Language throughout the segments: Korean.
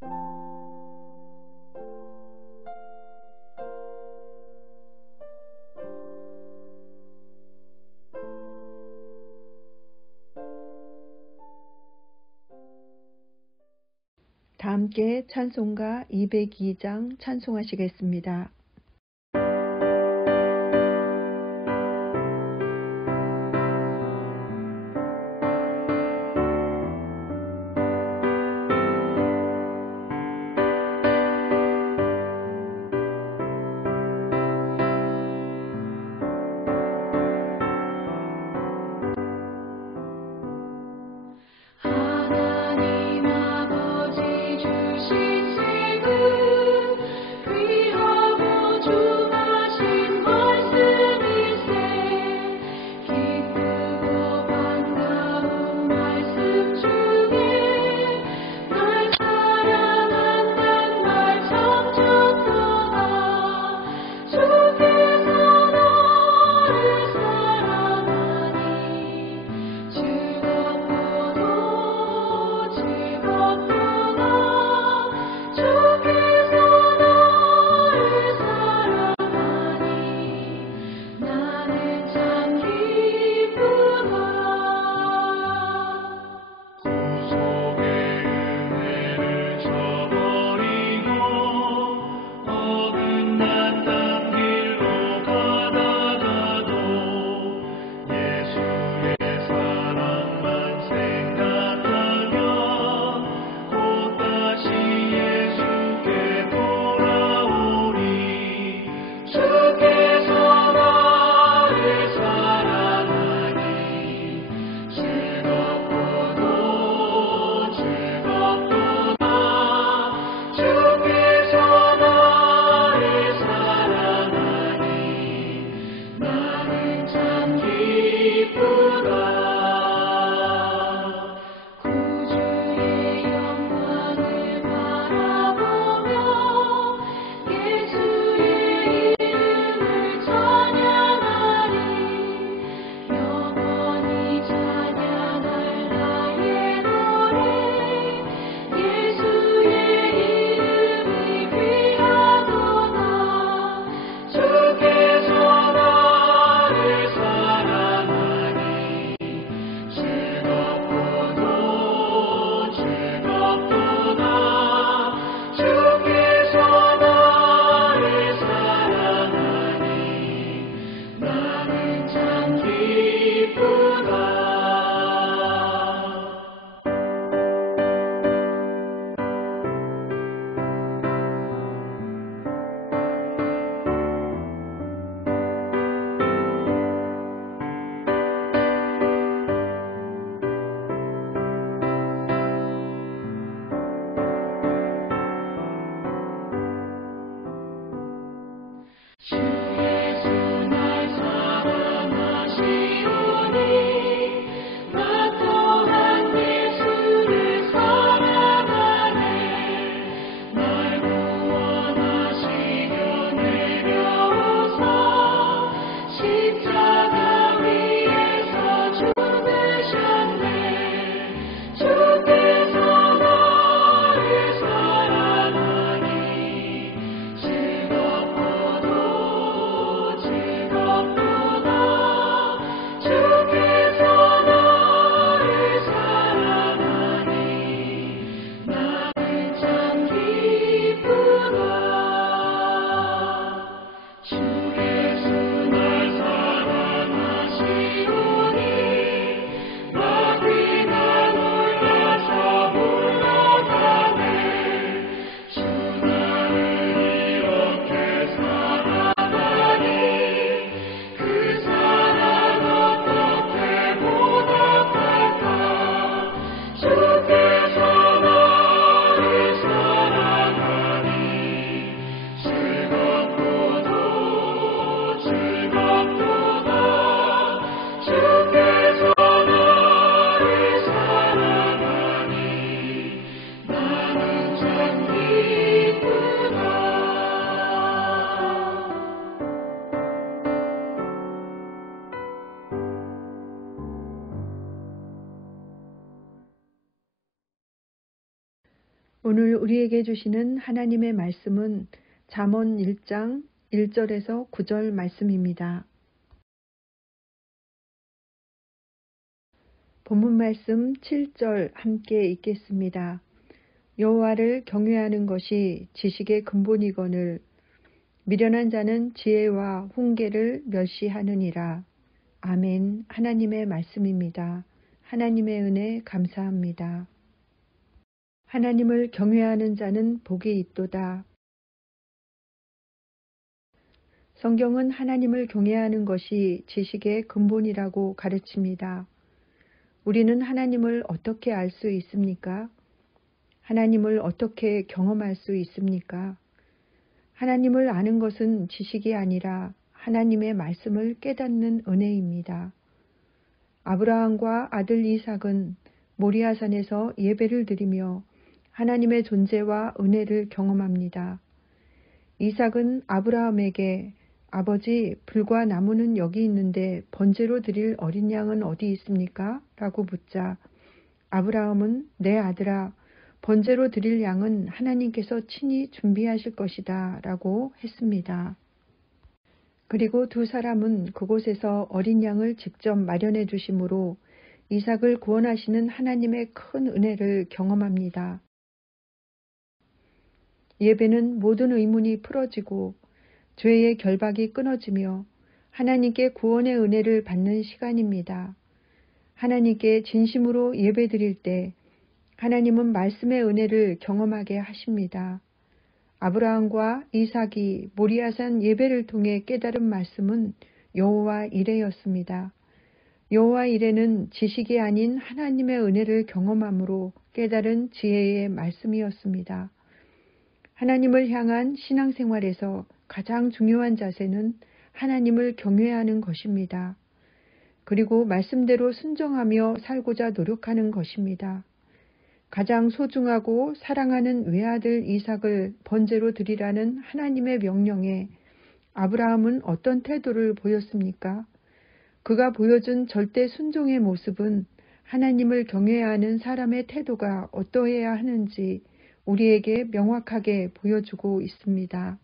다 함께 찬송가 202장 찬송하시겠습니다. 하나님 아버지 주신 생은 귀하고 오늘 우리에게 주시는 하나님의 말씀은 잠언 1장 1절에서 9절 말씀입니다. 본문 말씀 7절 함께 읽겠습니다. 여호와를 경외하는 것이 지식의 근본이거늘 미련한 자는 지혜와 훈계를 멸시하느니라. 아멘. 하나님의 말씀입니다. 하나님의 은혜 감사합니다. 하나님을 경외하는 자는 복이 있도다. 성경은 하나님을 경외하는 것이 지식의 근본이라고 가르칩니다. 우리는 하나님을 어떻게 알 수 있습니까? 하나님을 어떻게 경험할 수 있습니까? 하나님을 아는 것은 지식이 아니라 하나님의 말씀을 깨닫는 은혜입니다. 아브라함과 아들 이삭은 모리아산에서 예배를 드리며 하나님의 존재와 은혜를 경험합니다. 이삭은 아브라함에게 아버지, 불과 나무는 여기 있는데 번제로 드릴 어린 양은 어디 있습니까? 라고 묻자 아브라함은 내 아들아, 번제로 드릴 양은 하나님께서 친히 준비하실 것이다 라고 했습니다. 그리고 두 사람은 그곳에서 어린 양을 직접 마련해 주심으로 이삭을 구원하시는 하나님의 큰 은혜를 경험합니다. 예배는 모든 의문이 풀어지고 죄의 결박이 끊어지며 하나님께 구원의 은혜를 받는 시간입니다. 하나님께 진심으로 예배드릴 때 하나님은 말씀의 은혜를 경험하게 하십니다. 아브라함과 이삭이 모리아산 예배를 통해 깨달은 말씀은 여호와 이레였습니다. 여호와 이레는 지식이 아닌 하나님의 은혜를 경험함으로 깨달은 지혜의 말씀이었습니다. 하나님을 향한 신앙생활에서 가장 중요한 자세는 하나님을 경외하는 것입니다. 그리고 말씀대로 순종하며 살고자 노력하는 것입니다. 가장 소중하고 사랑하는 외아들 이삭을 번제로 드리라는 하나님의 명령에 아브라함은 어떤 태도를 보였습니까? 그가 보여준 절대 순종의 모습은 하나님을 경외하는 사람의 태도가 어떠해야 하는지 우리에게 명확하게 보여주고 있습니다.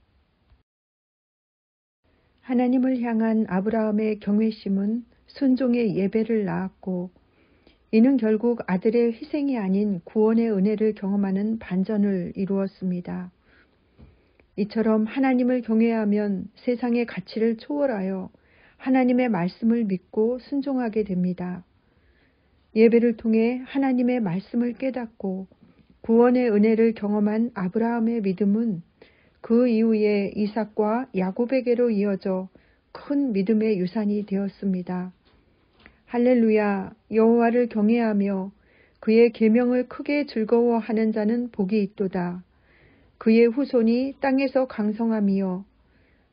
하나님을 향한 아브라함의 경외심은 순종의 예배를 낳았고 이는 결국 아들의 희생이 아닌 구원의 은혜를 경험하는 반전을 이루었습니다. 이처럼 하나님을 경외하면 세상의 가치를 초월하여 하나님의 말씀을 믿고 순종하게 됩니다. 예배를 통해 하나님의 말씀을 깨닫고 구원의 은혜를 경험한 아브라함의 믿음은 그 이후에 이삭과 야곱에게로 이어져 큰 믿음의 유산이 되었습니다. 할렐루야, 여호와를 경외하며 그의 계명을 크게 즐거워하는 자는 복이 있도다. 그의 후손이 땅에서 강성하며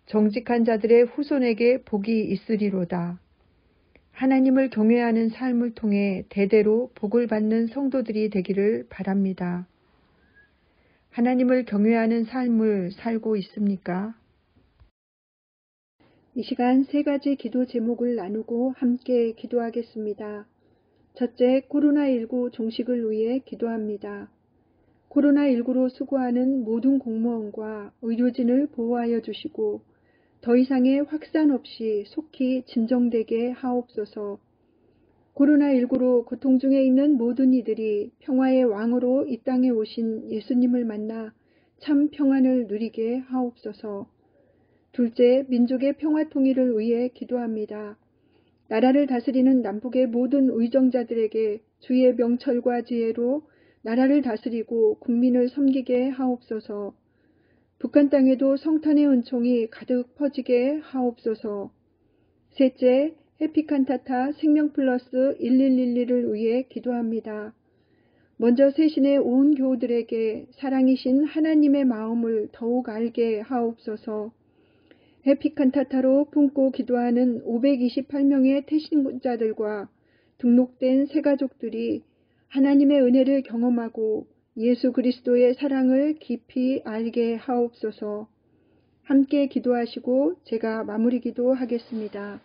정직한 자들의 후손에게 복이 있으리로다. 하나님을 경외하는 삶을 통해 대대로 복을 받는 성도들이 되기를 바랍니다. 하나님을 경외하는 삶을 살고 있습니까? 이 시간 세 가지 기도 제목을 나누고 함께 기도하겠습니다. 첫째, 코로나19 종식을 위해 기도합니다. 코로나19로 수고하는 모든 공무원과 의료진을 보호하여 주시고 더 이상의 확산 없이 속히 진정되게 하옵소서. 코로나19로 고통 중에 있는 모든 이들이 평화의 왕으로 이 땅에 오신 예수님을 만나 참 평안을 누리게 하옵소서. 둘째, 민족의 평화 통일을 위해 기도합니다. 나라를 다스리는 남북의 모든 의정자들에게 주의 명철과 지혜로 나라를 다스리고 국민을 섬기게 하옵소서. 북한 땅에도 성탄의 은총이 가득 퍼지게 하옵소서. 셋째, 해피칸타타 생명플러스 1111을 위해 기도합니다. 먼저 세신의 온 교우들에게 사랑이신 하나님의 마음을 더욱 알게 하옵소서. 해피칸타타로 품고 기도하는 528명의 태신자들과 등록된 새가족들이 하나님의 은혜를 경험하고 예수 그리스도의 사랑을 깊이 알게 하옵소서. 함께 기도하시고 제가 마무리 기도하겠습니다.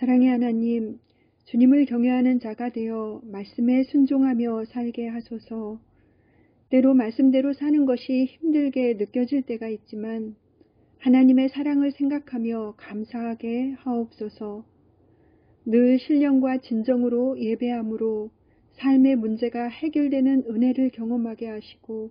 사랑의 하나님, 주님을 경외하는 자가 되어 말씀에 순종하며 살게 하소서. 때로 말씀대로 사는 것이 힘들게 느껴질 때가 있지만 하나님의 사랑을 생각하며 감사하게 하옵소서. 늘 신령과 진정으로 예배함으로 삶의 문제가 해결되는 은혜를 경험하게 하시고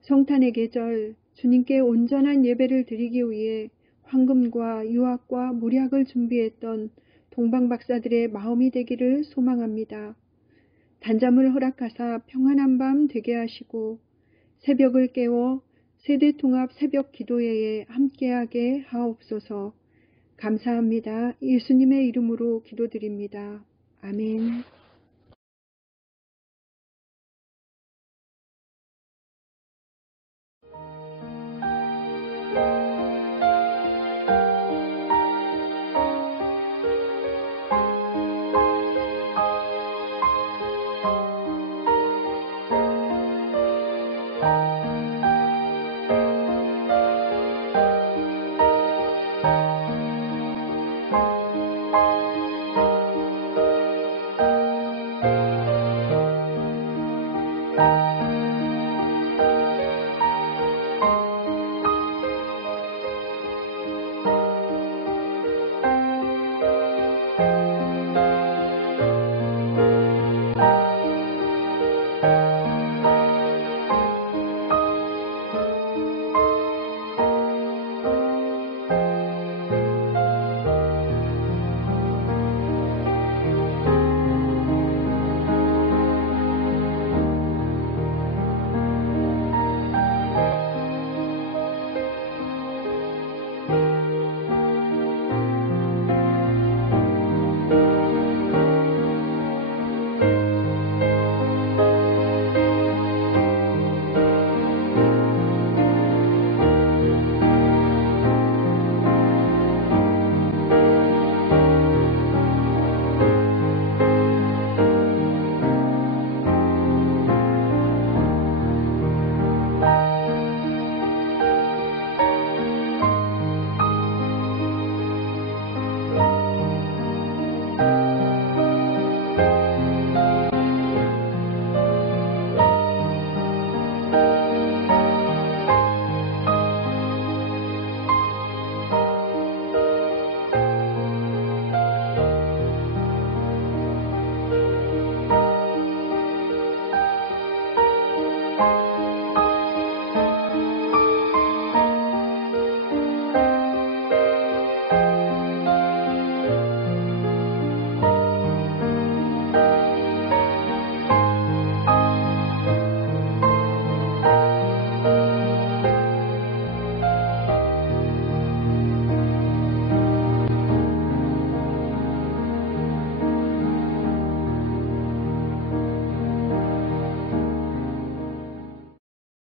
성탄의 계절 주님께 온전한 예배를 드리기 위해 황금과 유황과 물약을 준비했던 동방박사들의 마음이 되기를 소망합니다. 단잠을 허락하사 평안한 밤 되게 하시고 새벽을 깨워 세대통합 새벽 기도회에 함께하게 하옵소서. 감사합니다. 예수님의 이름으로 기도드립니다. 아멘.